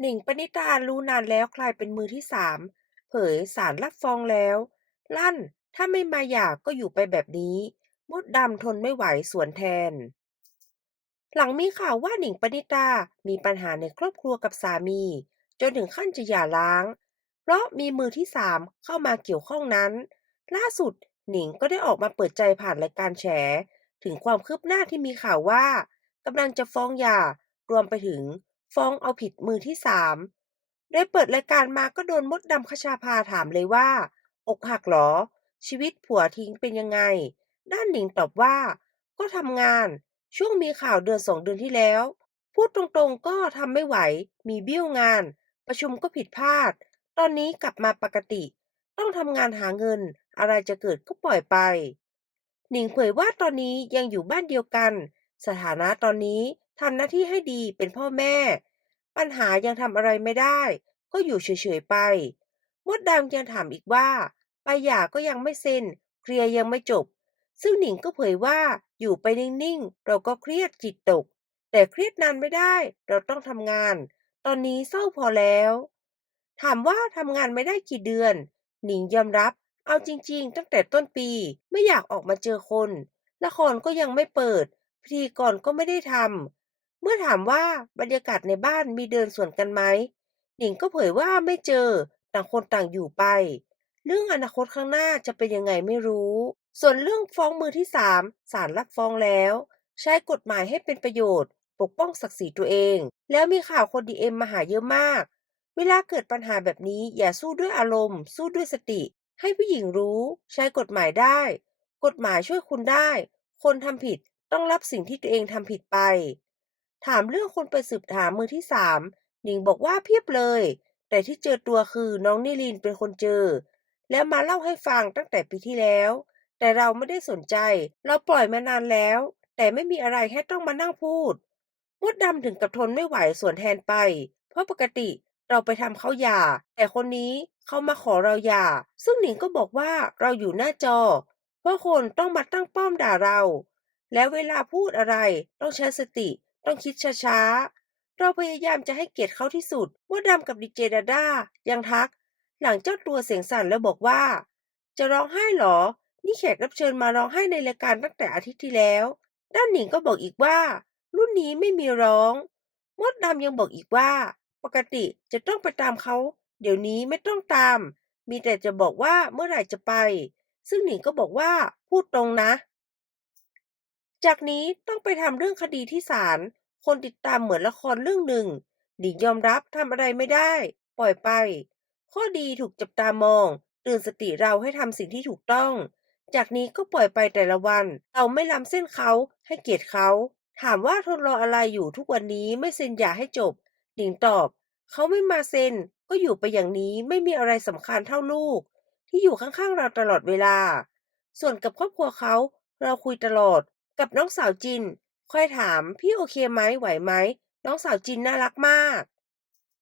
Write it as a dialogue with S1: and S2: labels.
S1: หนิง ปณิตารู้นานแล้วใครเป็นมือที่สาม เผยศาลรับฟ้องแล้ว ลั่น ถ้าไม่มาหย่าก็อยู่ไปแบบนี้ มดดำทนไม่ไหวสวนแทน หลังมีข่าวว่าหนิงปณิตามีปัญหาในครอบครัวกับสามี จนถึงขั้นจะหย่าร้าง เพราะมีมือที่สามเข้ามาเกี่ยวข้องนั้น ล่าสุดหนิงก็ได้ออกมาเปิดใจผ่านรายการแฉ ถึงความคืบหน้าที่มีข่าวว่ากำลังจะฟ้องหย่ารวมไปถึง ฟ้องเอาผิดมือที่สามโดยเปิดรายการมาก็โดนมดดำคชาพาถามเลยว่า อกหักเหรอ ชีวิตผัวทิ้งเป็นยังไง ด้านหนิงตอบว่า ก็ทำงาน ช่วงมีข่าวเดือนสองเดือนที่แล้ว พูดตรงๆก็ทำไม่ไหว มีเบี้ยวงาน ประชุมก็ผิดพลาด ตอนนี้กลับมาปกติ ต้องทำงานหาเงิน อะไรจะเกิดก็ปล่อยไป หนิงเผยว่าตอนนี้ยังอยู่บ้านเดียวกัน สถานะตอนนี้ ทำหน้าที่ให้ดีเป็นพ่อแม่ ปัญหายังทำอะไรไม่ได้ ก็อยู่เฉยๆไป มดดำยังถามอีกว่า ไปหย่าก็ยังไม่เซ็น เคลียร์ยังไม่จบ ซึ่งหนิงก็เผยว่าอยู่ไปนิ่งๆ เราก็เครียดจิตตก แต่เครียดนานไม่ได้ เราต้องทำงาน ตอนนี้เศร้าพอแล้ว ถามว่าทำงานไม่ได้กี่เดือน หนิงยอมรับ เอาจริง ๆ ตั้งแต่ต้นปีไม่อยากออกมาเจอคน ละครก็ยังไม่เปิดพิธีกรก็ไม่ได้ทำ เมื่อถามว่าบรรยากาศในบ้านมีเดินสวนกันไหมหนิงก็เผยว่าไม่เจอ ต่างคนต่างอยู่ไป เรื่องอนาคตข้างหน้าจะเป็นยังไงไม่รู้ ส่วนเรื่องฟ้องมือที่สามศาลรับฟ้องแล้ว ใช้กฎหมายให้เป็นประโยชน์ ปกป้องศักดิ์ศรีตัวเอง แล้วมีข่าวคนดีเอ็มมาหาเยอะมาก เวลาเกิดปัญหาแบบนี้อย่าสู้ด้วยอารมณ์ สู้ด้วยสติ ให้ผู้หญิงรู้ ใช้กฎหมายได้ กฎหมายช่วยคุณได้ คนทำผิดต้องรับสิ่งที่ตัวเองทำผิดไป ถามเรื่องคนไปสืบหามือที่สามหนิงบอกว่าเพียบเลย แต่ที่เจอตัวคือน้องนิลินเป็นคนเจอ แล้วมาเล่าให้ฟังตั้งแต่ปีที่แล้ว แต่เราไม่ได้สนใจ เราปล่อยมานานแล้ว แต่ไม่มีอะไรให้ต้องมานั่งพูดมดดำถึงกับทนไม่ไหวสวนแทนไป เพราะปกติเราไปทำเขาหย่า แต่คนนี้เขามาขอเราหย่า ซึ่งหนิงก็บอกว่าเราอยู่หน้าจอ เพราะคนต้องมาตั้งป้อมด่าเรา แล้วเวลาพูดอะไรต้องใช้สติ ต้องคิดช้าๆ เราพยายามจะให้เกียรติเขาที่สุดมดดำกับดีเจดาด้ายังทัก หลังเจ้าตัวเสียงสั่นแล้วบอกว่า จะร้องไห้เหรอ นี่แขกรับเชิญมาร้องไห้ในรายการตั้งแต่อาทิตย์ที่แล้ว ด้านหนิงก็บอกอีกว่า รุ่นนี้ไม่มีร้อง มดดำยังบอกอีกว่า ปกติจะต้องไปตามเขา เดี๋ยวนี้ไม่ต้องตาม มีแต่จะบอกว่าเมื่อไหร่จะไป ซึ่งหนิงก็บอกว่าพูดตรงนะ จากนี้ต้องไปทำเรื่องคดีที่ศาล คนติดตามเหมือนละครเรื่องหนึ่ง หนิงยอมรับทำอะไรไม่ได้ ปล่อยไป ข้อดีถูกจับตามองเตือนสติเราให้ทำสิ่งที่ถูกต้อง จากนี้ก็ปล่อยไปแต่ละวัน เราไม่ล้ำเส้นเขาให้เกียรติเขา ถามว่าทนรออะไรอยู่ทุกวันนี้ไม่เซ็นหย่าให้จบ หนิงตอบ เขาไม่มาเซ็น ก็อยู่ไปอย่างนี้ไม่มีอะไรสำคัญเท่าลูก ที่อยู่ข้างๆเราตลอดเวลา ส่วนกับครอบครัวเขาเราคุยตลอด กับน้องสาวจินค่อยถามพี่โอเคไหมไหวไหมน้องสาวจินน่ารักมาก